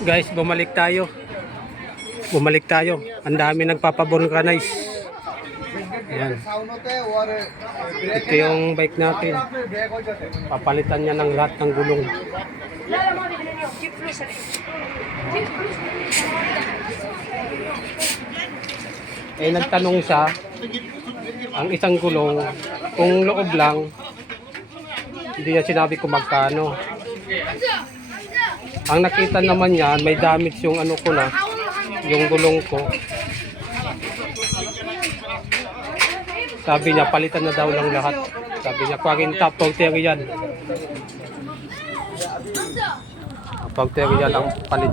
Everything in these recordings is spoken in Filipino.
Guys, bumalik tayo. Ang dami nagpapabulkanize. Ayan. Ito yung bike natin. Papalitan niya ng lahat ng gulong. Nagtanong siya, ang isang gulong, kung loob lang, hindi niya sinabi kung magkano. Ang nakita naman niya, may damage yung ano ko na, yung gulong ko. Sabi niya, palitan na daw lang lahat. Sabi niya, kwagin top, pagteri yan. Pagteri yan ang palit.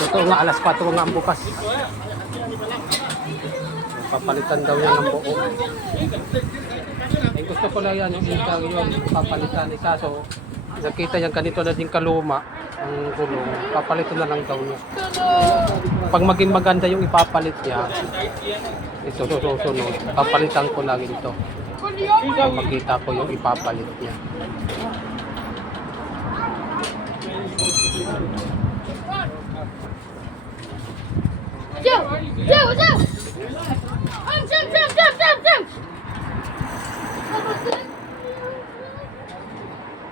Totoo nga, alas 4 nga ang bukas. Papalitan daw yan ng buo. Gusto ko na yan, yung interior, papalitan isa. So, nakita yan, ganito na din kaluma ang gulong. Papalitan na lang daw niya. Pag maging maganda yung ipapalit niya, ito susunod, papalitan ko lang ito. So, makita ko yung ipapalit niya.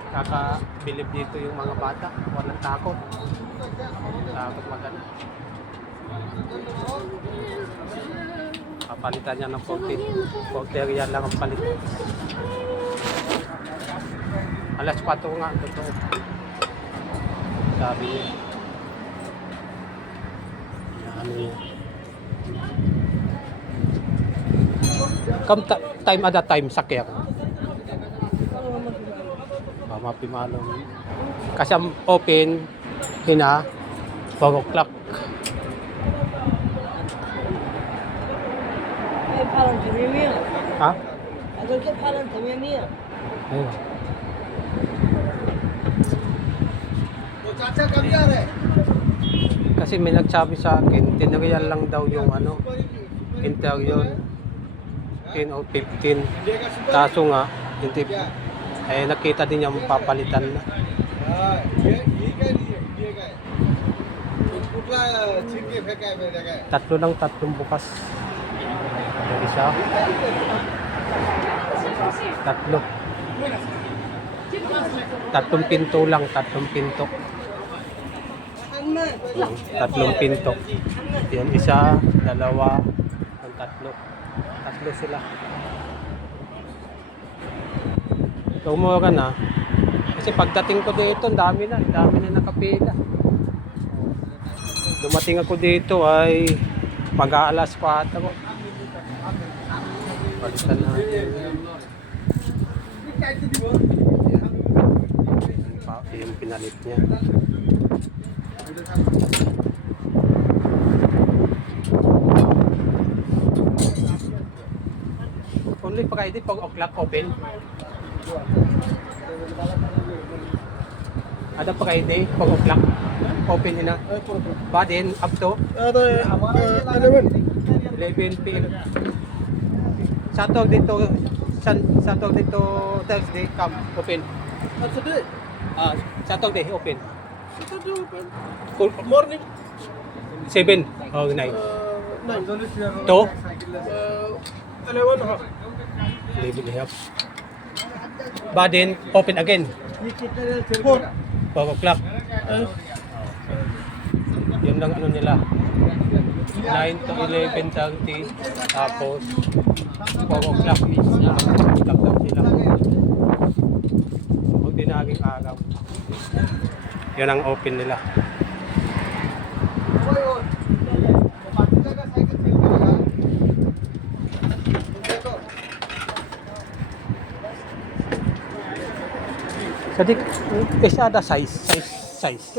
Kakabilib dito yung mga bata, walang takot. Takot maganda. Papalitan niya ng 40 yan lang ang palit. Alas 4 nga, totoo. Sabi niya. Come time at a time, sakya ko. Mapimalong. Kasi ang open, hina, 4 o'clock. Ha? Ayun. Kasi may nagsabi sa akin, tinarihan lang daw yung ano, interior 10 o 15. Kaso nga, hindi, nakita din niya papalitan na. Tatlong bukas. Yung isa. Tatlong pinto lang, tatlong pinto. Tatlong pinto. Yung isa, dalawa, yung tatlo. Tatlo sila. So, umura na. Kasi pagdating ko dito, dami na nakapila. Dumating ako dito ay mag-aalas 4. Palitan natin. Yung pinalit niya. Only Friday, 4 o'clock open. Ada Friday, 4 o'clock open na. Ba din up to 11 p.m. Saturday to Thursday come open. Saturday? Saturday open. Saturday open. Morning 7 or 9. 9. To 11 half. 11 half. Ba din open again. 4 o'clock. Yun lang ano nila. 9 to 11:30 tapos 4 o'clock tapos sila. Huwag din naging araw. Yun ang open nila. Jadi isa ada size 26.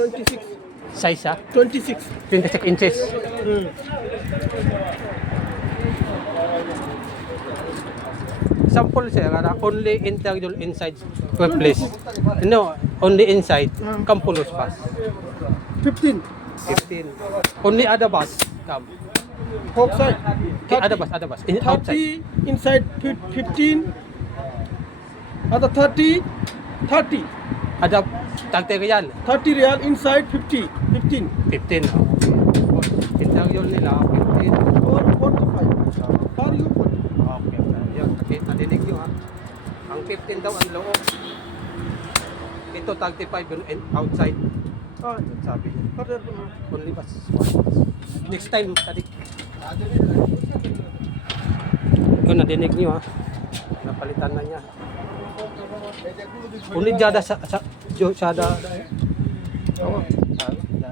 size 26. 26 inches. Sample sir, only interior inside replace. No, only inside. Kampulos pass. 15. 15. Only other bus come. Outside. Other bus. Outside. 30 inside 15. Other 30. 30. Ada, tagte ka yan. 30 real inside 50. 15 15. Oh. Interior nila, 15. or 45. For you put. Okay. Yan, nadinig nyo ha. Ang 15 daw ang loob. Ito, 35 yun outside. Ah, Sabi niya. other, Only was next time, tadi. Kung nadinig nyo ha. Napalitan na niya. Unit jada sada. Oo. Jada.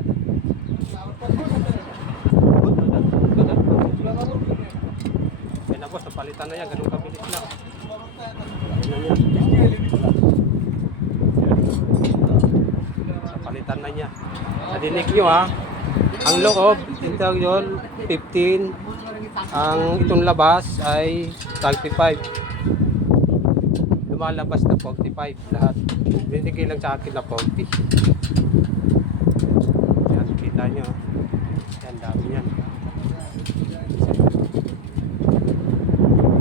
Kaya na boss, napalitan na yan. Ganun kabilis lang. Napalitan na niya. Nadinig nyo ha. Ang loob, interior, 15. Ang itong labas ay 35. Lumalabas na 45 lahat. Binigay lang sa akin na 40. Yan, kita nyo. Yan, dami yan.